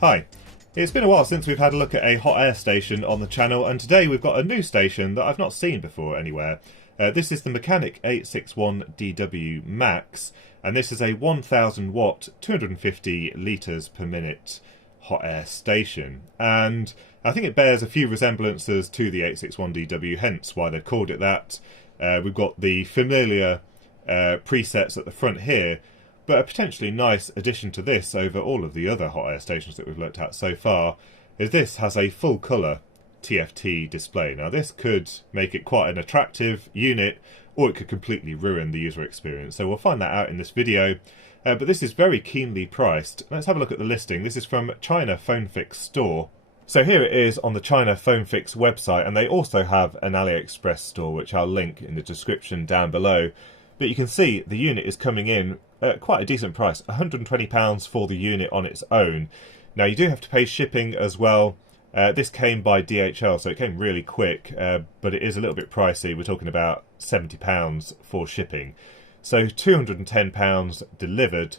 Hi, it's been a while since we've had a look at a hot air station on the channel, and today we've got a new station that I've not seen before anywhere. This is the Mechanic 861DW Max, and this is a 1000 watt, 250 litres per minute hot air station. And I think it bears a few resemblances to the 861DW, hence why they've called it that. We've got the familiar presets at the front here, but a potentially nice addition to this over all of the other hot air stations that we've looked at so far is this has a full colour TFT display. Now this could make it quite an attractive unit, or it could completely ruin the user experience. So we'll find that out in this video. But this is very keenly priced. Let's have a look at the listing. This is from China Phonefix store. So here it is on the China Phonefix website, and they also have an AliExpress store, which I'll link in the description down below. But you can see the unit is coming in at quite a decent price, £120 for the unit on its own. Now you do have to pay shipping as well. This came by DHL, so it came really quick, but it is a little bit pricey. We're talking about £70 for shipping. So £210 delivered.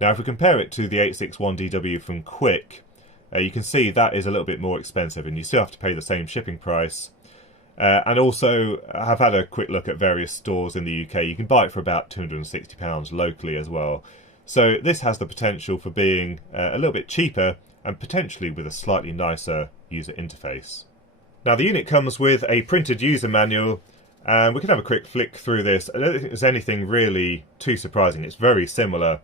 Now if we compare it to the 861DW from Quick, you can see that is a little bit more expensive, and you still have to pay the same shipping price. And also, I've had a quick look at various stores in the UK. You can buy it for about £260 locally as well. So this has the potential for being a little bit cheaper and potentially with a slightly nicer user interface. Now the unit comes with a printed user manual, and we can have a quick flick through this. I don't think there's anything really too surprising. It's very similar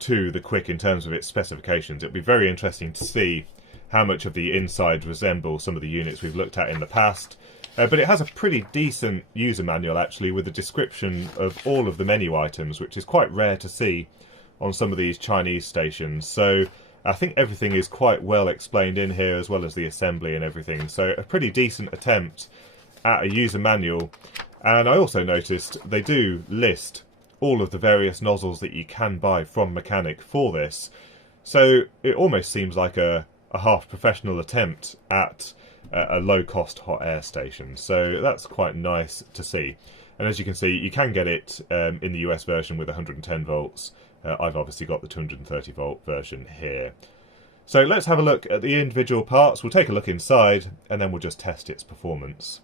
to the Quick in terms of its specifications. It'll be very interesting to see how much of the inside resembles some of the units we've looked at in the past. But it has a pretty decent user manual actually, with a description of all of the menu items, which is quite rare to see on some of these Chinese stations. So I think everything is quite well explained in here, as well as the assembly and everything. So a pretty decent attempt at a user manual. And I also noticed they do list all of the various nozzles that you can buy from Mechanic for this. So it almost seems like a half professional attempt at a low-cost hot air station, so that's quite nice to see. And as you can see, you can get it in the US version with 110 volts. I've obviously got the 230 volt version here. So let's have a look at the individual parts. We'll take a look inside, and then we'll just test its performance.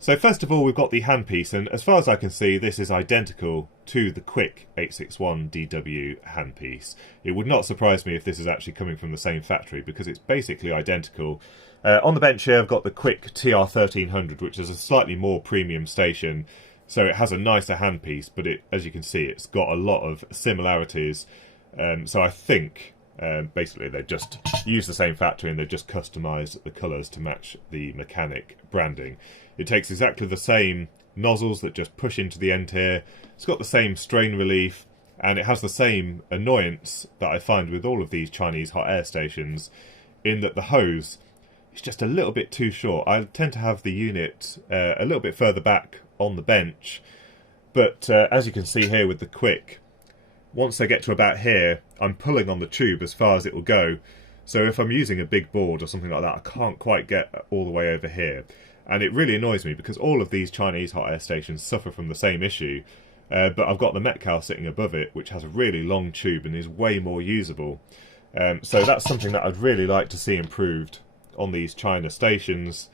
So first of all, we've got the handpiece, and as far as I can see, this is identical to the Quick 861DW handpiece. It would not surprise me if this is actually coming from the same factory, because it's basically identical. On the bench here, I've got the Quick TR1300, which is a slightly more premium station, so it has a nicer handpiece, but as you can see, it's got a lot of similarities. So I think basically they just use the same factory and they just customised the colours to match the Mechanic branding. It takes exactly the same nozzles that just push into the end here. It's got the same strain relief, and it has the same annoyance that I find with all of these Chinese hot air stations, in that the hose is just a little bit too short. I tend to have the unit a little bit further back on the bench, but as you can see here with the Quick, once I get to about here, I'm pulling on the tube as far as it will go. So if I'm using a big board or something like that, I can't quite get all the way over here. And it really annoys me, because all of these Chinese hot air stations suffer from the same issue. But I've got the Metcal sitting above it, which has a really long tube and is way more usable. So that's something that I'd really like to see improved on these China stations.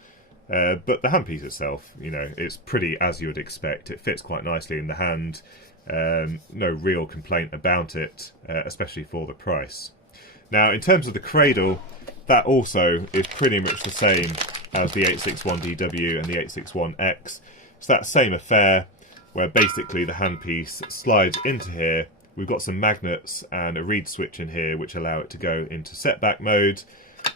But the handpiece itself, you know, it's pretty as you would expect. It fits quite nicely in the hand. No real complaint about it, especially for the price. Now, in terms of the cradle, that also is pretty much the same as the 861DW and the 861X. It's that same affair, where basically the handpiece slides into here. We've got some magnets and a reed switch in here which allow it to go into setback mode.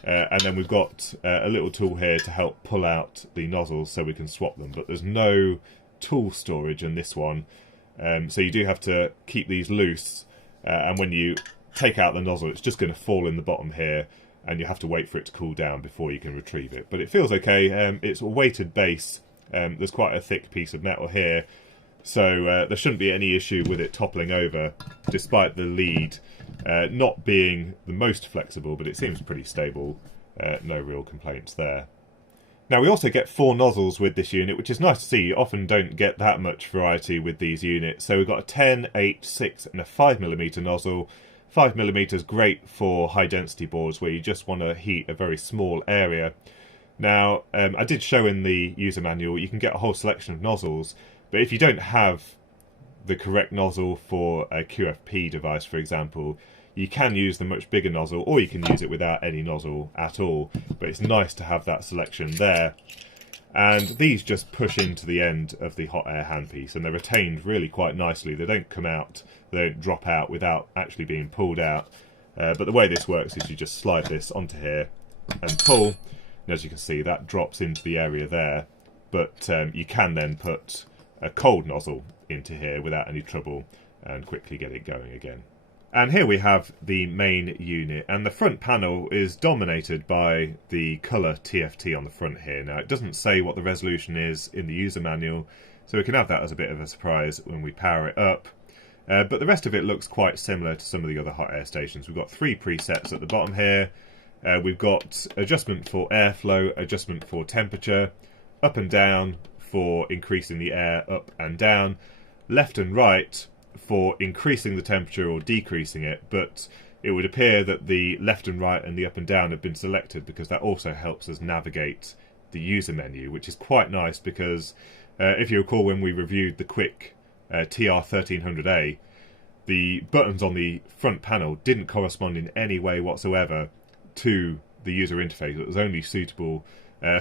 And then we've got a little tool here to help pull out the nozzles so we can swap them. But there's no tool storage in this one. So you do have to keep these loose. And when you take out the nozzle, it's just going to fall in the bottom here, and you have to wait for it to cool down before you can retrieve it. But it feels okay. It's a weighted base. There's quite a thick piece of metal here, so there shouldn't be any issue with it toppling over, despite the lead not being the most flexible, but it seems pretty stable. No real complaints there. Now we also get 4 nozzles with this unit, which is nice to see. You often don't get that much variety with these units. So we've got a 10, 8, 6 and a 5mm nozzle. 5mm, great for high density boards where you just want to heat a very small area. Now, I did show in the user manual you can get a whole selection of nozzles, but if you don't have the correct nozzle for a QFP device, for example, you can use the much bigger nozzle, or you can use it without any nozzle at all, but it's nice to have that selection there. And these just push into the end of the hot air handpiece, and they're retained really quite nicely. They don't come out, they don't drop out without actually being pulled out. But the way this works is you just slide this onto here and pull, and as you can see that drops into the area there. But you can then put a cold nozzle into here without any trouble and quickly get it going again. And here we have the main unit, and the front panel is dominated by the colour TFT on the front here. Now, it doesn't say what the resolution is in the user manual, so we can have that as a bit of a surprise when we power it up. But the rest of it looks quite similar to some of the other hot air stations. We've got 3 presets at the bottom here. We've got adjustment for airflow, adjustment for temperature, up and down for increasing the air up and down, left and right for increasing the temperature or decreasing it, but it would appear that the left and right and the up and down have been selected because that also helps us navigate the user menu, which is quite nice because if you recall when we reviewed the Quick TR1300A, the buttons on the front panel didn't correspond in any way whatsoever to the user interface. It was only suitable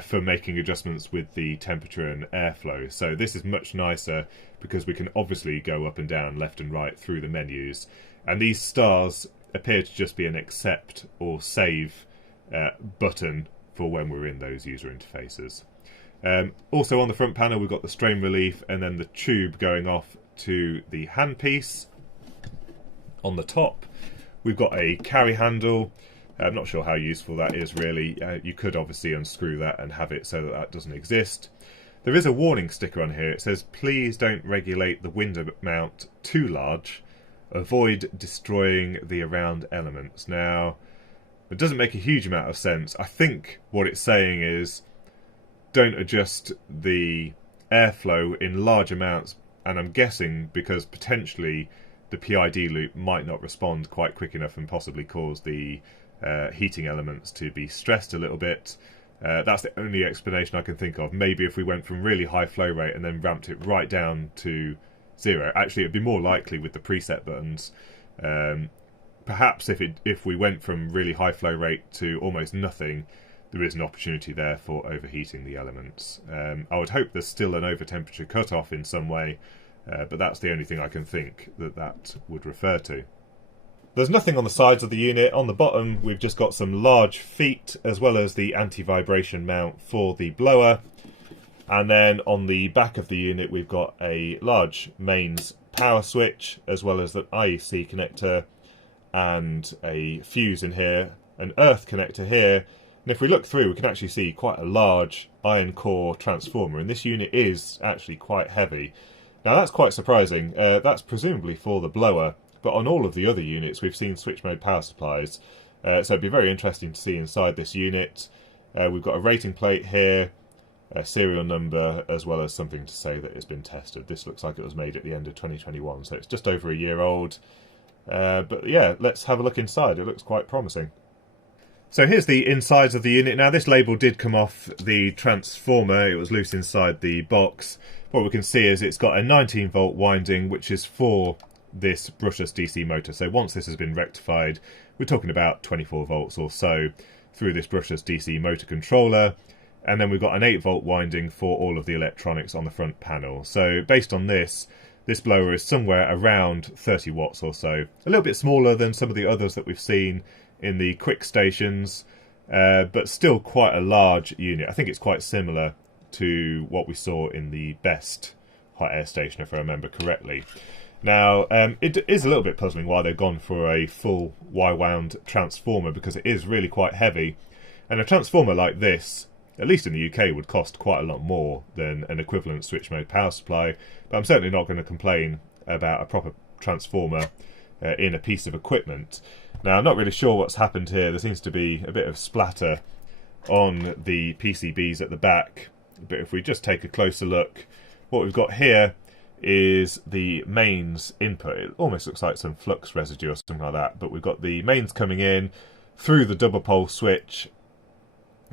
for making adjustments with the temperature and airflow. So this is much nicer because we can obviously go up and down, left and right through the menus. And these stars appear to just be an accept or save button for when we're in those user interfaces. Also on the front panel we've got the strain relief and then the tube going off to the handpiece. On the top we've got a carry handle. I'm not sure how useful that is really. You could obviously unscrew that and have it so that that doesn't exist. There is a warning sticker on here. It says, please don't regulate the window mount too large. Avoid destroying the around elements. Now, it doesn't make a huge amount of sense. I think what it's saying is don't adjust the airflow in large amounts, and I'm guessing because potentially the PID loop might not respond quite quick enough and possibly cause the heating elements to be stressed a little bit. That's the only explanation I can think of. Maybe if we went from really high flow rate and then ramped it right down to 0. Actually, it'd be more likely with the preset buttons. Perhaps if we went from really high flow rate to almost nothing, there is an opportunity there for overheating the elements. I would hope there's still an over temperature cutoff in some way, but that's the only thing I can think that would refer to. There's nothing on the sides of the unit. On the bottom we've just got some large feet as well as the anti-vibration mount for the blower. And then on the back of the unit we've got a large mains power switch as well as an IEC connector and a fuse in here, an earth connector here. And if we look through we can actually see quite a large iron core transformer, and this unit is actually quite heavy. Now that's quite surprising. That's presumably for the blower. But on all of the other units we've seen switch mode power supplies, so it'd be very interesting to see inside this unit. We've got a rating plate here, a serial number, as well as something to say that it's been tested. This looks like it was made at the end of 2021, so it's just over a year old. But yeah, let's have a look inside. It looks quite promising. So here's the insides of the unit. Now this label did come off the transformer, it was loose inside the box. What we can see is it's got a 19 volt winding which is for this brushless DC motor. So once this has been rectified, we're talking about 24 volts or so through this brushless DC motor controller, and then we've got an 8 volt winding for all of the electronics on the front panel. So based on this blower is somewhere around 30 watts or so. A little bit smaller than some of the others that we've seen in the Quick stations, but still quite a large unit. I think it's quite similar to what we saw in the Best hot air station, if I remember correctly. Now, it is a little bit puzzling why they've gone for a full Y-wound transformer, because it is really quite heavy. And a transformer like this, at least in the UK, would cost quite a lot more than an equivalent switch mode power supply. But I'm certainly not going to complain about a proper transformer in a piece of equipment. Now, I'm not really sure what's happened here. There seems to be a bit of splatter on the PCBs at the back. But if we just take a closer look, what we've got here is the mains input. It almost looks like some flux residue or something like that, but we've got the mains coming in through the double pole switch,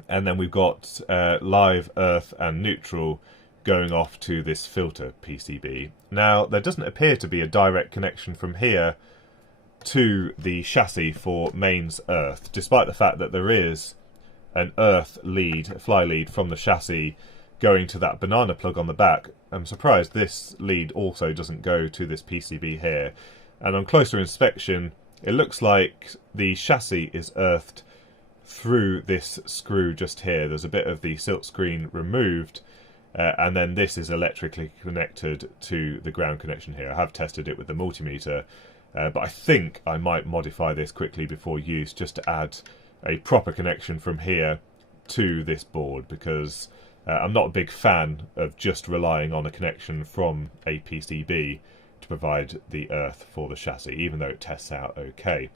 and then we've got live, earth and neutral going off to this filter PCB. Now, there doesn't appear to be a direct connection from here to the chassis for mains earth, despite the fact that there is an earth lead, a fly lead from the chassis going to that banana plug on the back. I'm surprised this lead also doesn't go to this PCB here. And on closer inspection, it looks like the chassis is earthed through this screw just here. There's a bit of the silk screen removed, and then this is electrically connected to the ground connection here. I have tested it with the multimeter, but I think I might modify this quickly before use just to add a proper connection from here to this board, because I'm not a big fan of just relying on a connection from a PCB to provide the earth for the chassis, even though it tests out okay.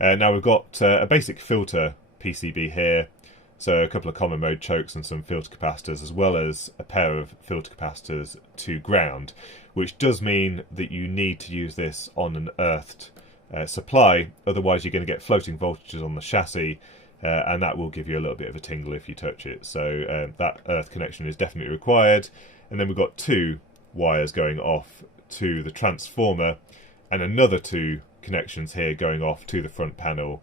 Now we've got a basic filter PCB here, so a couple of common mode chokes and some filter capacitors, as well as a pair of filter capacitors to ground, which does mean that you need to use this on an earthed supply, otherwise you're going to get floating voltages on the chassis, and that will give you a little bit of a tingle if you touch it. So that earth connection is definitely required. And then we've got two wires going off to the transformer, and another two connections here going off to the front panel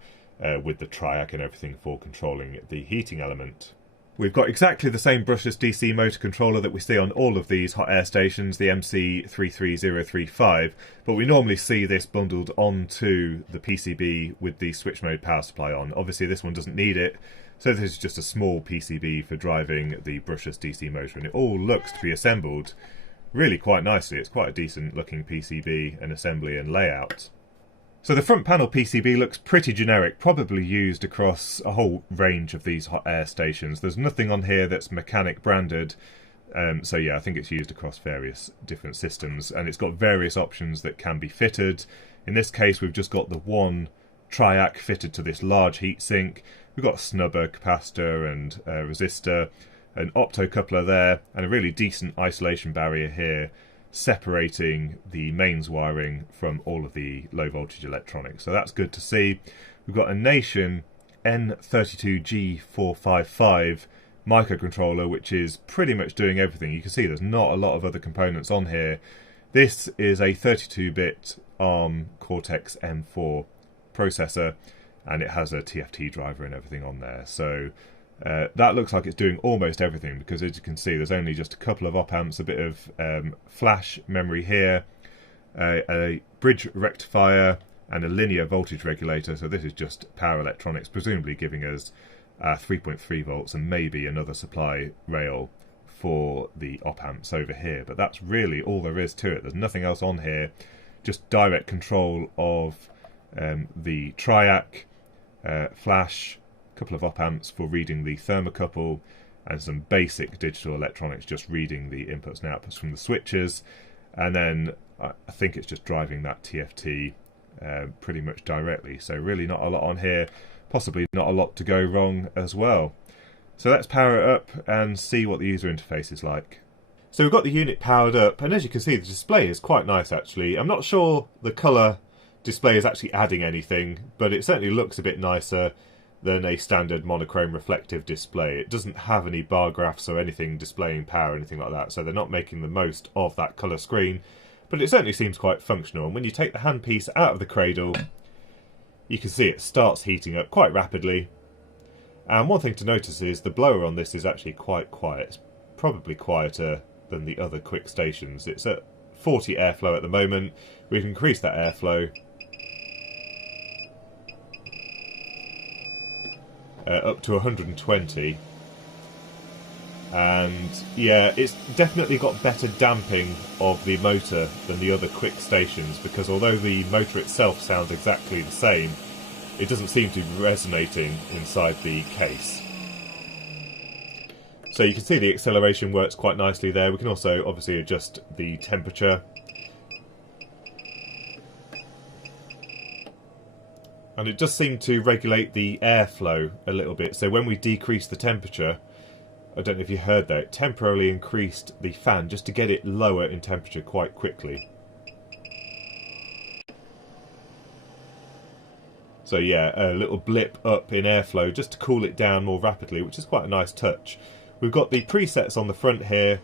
with the triac and everything for controlling the heating element. We've got exactly the same brushless DC motor controller that we see on all of these hot air stations, the MC33035, but we normally see this bundled onto the PCB with the switch mode power supply on. Obviously this one doesn't need it, so this is just a small PCB for driving the brushless DC motor, and it all looks to be assembled really quite nicely. It's quite a decent looking PCB and assembly and layout. So the front panel PCB looks pretty generic, probably used across a whole range of these hot air stations. There's nothing on here that's mechanic branded, so yeah, I think it's used across various different systems, and it's got various options that can be fitted. In this case we've just got the one triac fitted to this large heatsink. We've got a snubber, capacitor and resistor, an optocoupler there, and a really decent isolation barrier here, separating the mains wiring from all of the low voltage electronics. So that's good to see. We've got a Nation N32G455 microcontroller, which is pretty much doing everything. You can see there's not a lot of other components on here. This is a 32-bit ARM Cortex M4 processor, and it has a TFT driver and everything on there. So that looks like it's doing almost everything, because as you can see there's only just a couple of op amps, a bit of flash memory here, a bridge rectifier and a linear voltage regulator. So this is just power electronics, presumably giving us 3.3 volts and maybe another supply rail for the op amps over here, but that's really all there is to it. There's nothing else on here, just direct control of the triac, flash, couple of op amps for reading the thermocouple, and some basic digital electronics just reading the inputs and outputs from the switches, and then I think it's just driving that TFT pretty much directly. So really not a lot on here, possibly not a lot to go wrong as well. So let's power it up and see what the user interface is like. So we've got the unit powered up, and as you can see the display is quite nice actually. I'm not sure the colour display is actually adding anything, but it certainly looks a bit nicer than a standard monochrome reflective display. It doesn't have any bar graphs or anything displaying power or anything like that, so they're not making the most of that colour screen, but it certainly seems quite functional. And when you take the handpiece out of the cradle, you can see it starts heating up quite rapidly. And one thing to notice is the blower on this is actually quite quiet. It's probably quieter than the other quick stations. It's at 40 airflow at the moment. We can increase that airflow up to 120, and yeah, it's definitely got better damping of the motor than the other quick stations, because although the motor itself sounds exactly the same, it doesn't seem to be resonating inside the case. So you can see the acceleration works quite nicely there. We can also obviously adjust the temperature. And it does seem to regulate the airflow a little bit. So when we decrease the temperature, I don't know if you heard that, it temporarily increased the fan just to get it lower in temperature quite quickly. So yeah, a little blip up in airflow just to cool it down more rapidly, which is quite a nice touch. We've got the presets on the front here,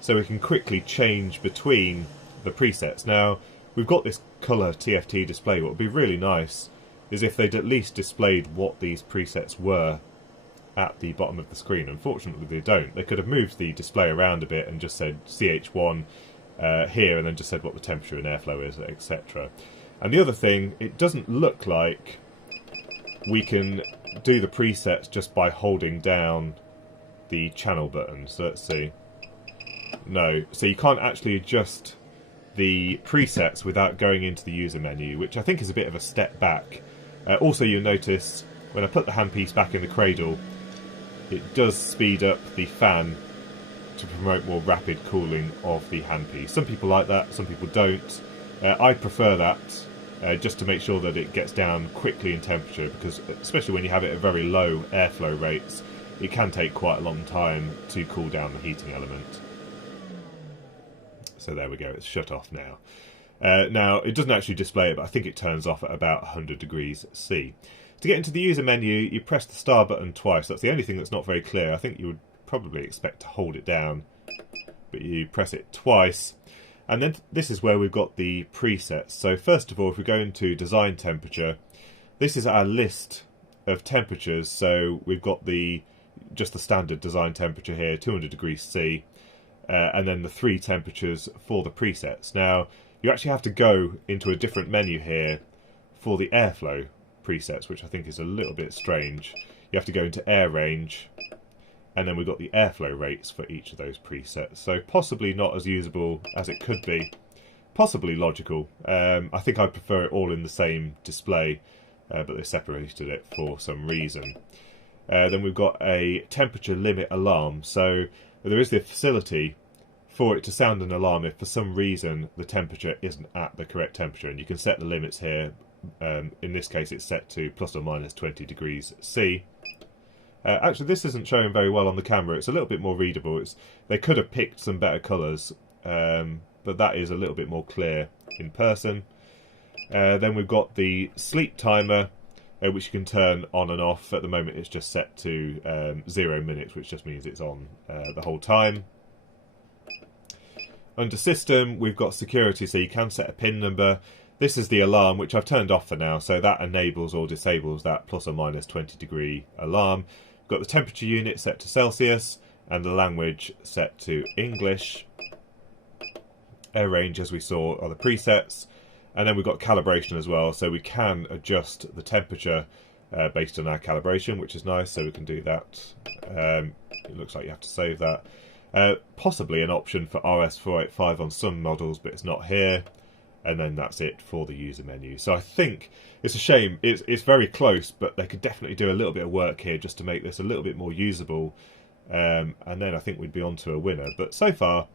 so we can quickly change between the presets. Now, we've got this colour TFT display. What would be really nice is if they'd at least displayed what these presets were at the bottom of the screen. Unfortunately, they don't. They could have moved the display around a bit and just said CH1 here, and then just said what the temperature and airflow is, etc. And the other thing, it doesn't look like we can do the presets just by holding down the channel button. So let's see. No, so you can't actually adjust the presets without going into the user menu, which I think is a bit of a step back. Also, you'll notice when I put the handpiece back in the cradle, it does speed up the fan to promote more rapid cooling of the handpiece. Some people like that, some people don't. I prefer that just to make sure that it gets down quickly in temperature, because especially when you have it at very low airflow rates, it can take quite a long time to cool down the heating element. So there we go, it's shut off now. Now, it doesn't actually display it, but I think it turns off at about 100 degrees C. To get into the user menu, you press the star button twice. That's the only thing that's not very clear. I think you would probably expect to hold it down, but you press it twice. And then this is where we've got the presets. So first of all, if we go into design temperature, this is our list of temperatures. So we've got just the standard design temperature here, 200 degrees C, and then the 3 temperatures for the presets. Now, you actually have to go into a different menu here for the airflow presets, which I think is a little bit strange. You have to go into air range, and then we've got the airflow rates for each of those presets. So possibly not as usable as it could be. Possibly logical. I think I'd prefer it all in the same display, but they separated it for some reason. Then we've got a temperature limit alarm. So there is the facility for it to sound an alarm if for some reason the temperature isn't at the correct temperature, and you can set the limits here. In this case it's set to plus or minus 20 degrees C. Actually, this isn't showing very well on the camera. It's a little bit more readable. They could have picked some better colours, but that is a little bit more clear in person. Then we've got the sleep timer, which you can turn on and off. At the moment it's just set to 0 minutes, which just means it's on the whole time. Under system, we've got security, so you can set a PIN number. This is the alarm, which I've turned off for now, so that enables or disables that plus or minus 20 degree alarm. We've got the temperature unit set to Celsius, and the language set to English. Air range, as we saw, are the presets. And then we've got calibration as well, so we can adjust the temperature based on our calibration, which is nice, so we can do that. It looks like you have to save that. Possibly an option for RS485 on some models, but it's not here. And then that's it for the user menu. So I think it's a shame. It's very close, but they could definitely do a little bit of work here just to make this a little bit more usable. And then I think we'd be on to a winner. But so far,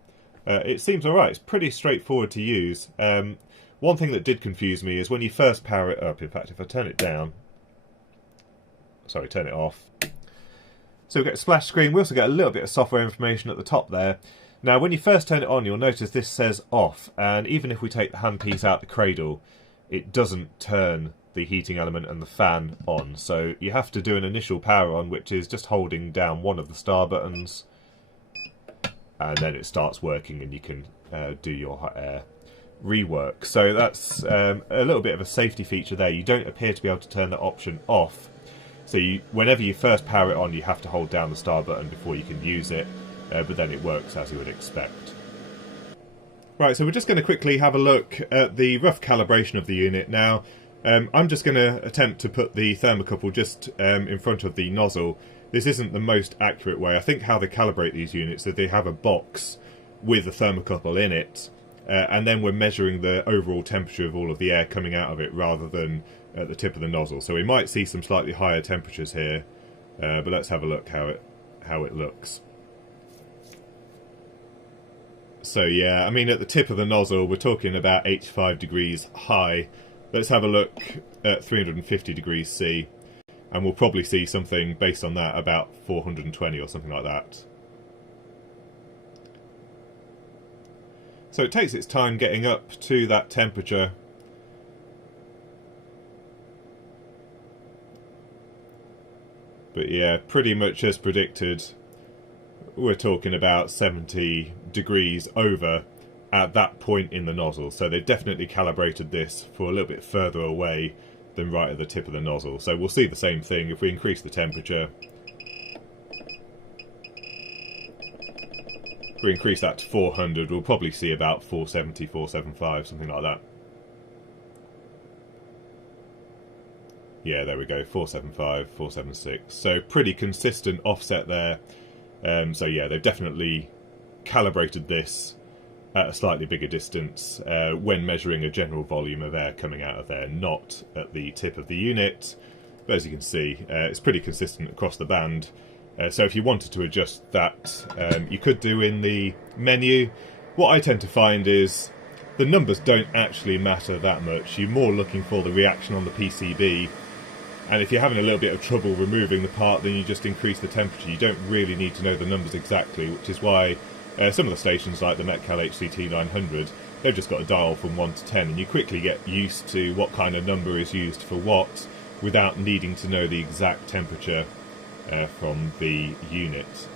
it seems alright. It's pretty straightforward to use. One thing that did confuse me is when you first power it up. In fact, if I turn it down... Sorry, turn it off. So we get a splash screen. We also get a little bit of software information at the top there. Now, when you first turn it on, you'll notice this says off, and even if we take the handpiece out the cradle, it doesn't turn the heating element and the fan on. So you have to do an initial power on, which is just holding down one of the star buttons, and then it starts working and you can do your hot air rework. So that's a little bit of a safety feature there. You don't appear to be able to turn that option off. So whenever you first power it on, you have to hold down the star button before you can use it. But then it works as you would expect. Right, so we're just going to quickly have a look at the rough calibration of the unit. Now, I'm just going to attempt to put the thermocouple just in front of the nozzle. This isn't the most accurate way. I think how they calibrate these units is they have a box with a thermocouple in it, and then we're measuring the overall temperature of all of the air coming out of it rather than at the tip of the nozzle. So we might see some slightly higher temperatures here, but let's have a look how it looks. So yeah, I mean at the tip of the nozzle we're talking about 85 degrees high. Let's have a look at 350 degrees C. and we'll probably see something based on that about 420 or something like that. So it takes its time getting up to that temperature. But yeah, pretty much as predicted, we're talking about 70 degrees over at that point in the nozzle. So they've definitely calibrated this for a little bit further away than right at the tip of the nozzle. So we'll see the same thing if we increase the temperature. If we increase that to 400, we'll probably see about 470, 475, something like that. Yeah, there we go, 475, 476. So pretty consistent offset there. So yeah, they've definitely calibrated this at a slightly bigger distance when measuring a general volume of air coming out of there, not at the tip of the unit. But as you can see, it's pretty consistent across the band. So if you wanted to adjust that, you could do in the menu. What I tend to find is the numbers don't actually matter that much. You're more looking for the reaction on the PCB. And if you're having a little bit of trouble removing the part, then you just increase the temperature. You don't really need to know the numbers exactly, which is why some of the stations like the Metcal HCT900, they've just got a dial from 1 to 10, and you quickly get used to what kind of number is used for what without needing to know the exact temperature from the unit.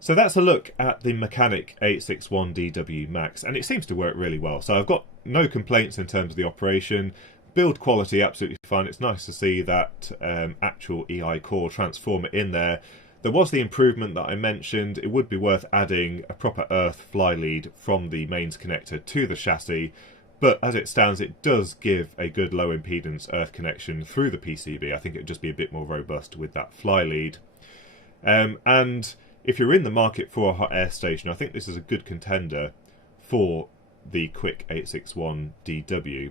So that's a look at the Mechanic 861DW Max, and it seems to work really well. So I've got no complaints in terms of the operation. Build quality, absolutely fine. It's nice to see that actual EI core transformer in there. There was the improvement that I mentioned. It would be worth adding a proper earth fly lead from the mains connector to the chassis, but as it stands, it does give a good low impedance earth connection through the PCB. I think it would just be a bit more robust with that fly lead. And if you're in the market for a hot air station, I think this is a good contender for the Quick 861DW,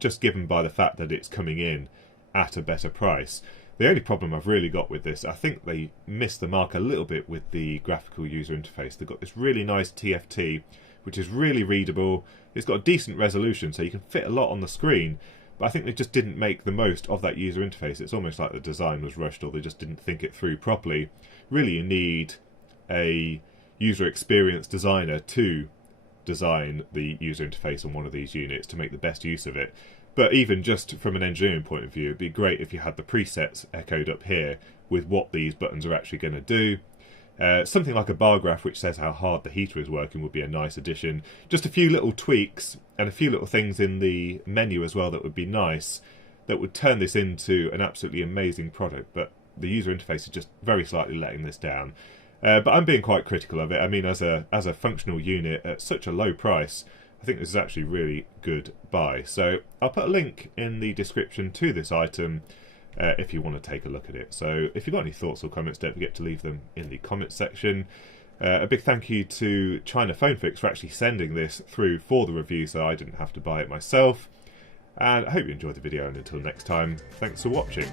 just given by the fact that it's coming in at a better price. The only problem I've really got with this, I think they missed the mark a little bit with the graphical user interface. They've got this really nice TFT, which is really readable. It's got a decent resolution, so you can fit a lot on the screen. But I think they just didn't make the most of that user interface. It's almost like the design was rushed, or they just didn't think it through properly. Really, you need a user experience designer to design the user interface on one of these units to make the best use of it. But even just from an engineering point of view, it'd be great if you had the presets echoed up here with what these buttons are actually going to do. Something like a bar graph which says how hard the heater is working would be a nice addition. Just a few little tweaks and a few little things in the menu as well that would be nice, that would turn this into an absolutely amazing product. But the user interface is just very slightly letting this down. But I'm being quite critical of it. I mean, as a functional unit at such a low price, I think this is actually really good buy. So I'll put a link in the description to this item if you want to take a look at it. So if you've got any thoughts or comments, don't forget to leave them in the comments section. A big thank you to China Phonefix for actually sending this through for the review, so I didn't have to buy it myself. And I hope you enjoyed the video, and until next time, thanks for watching.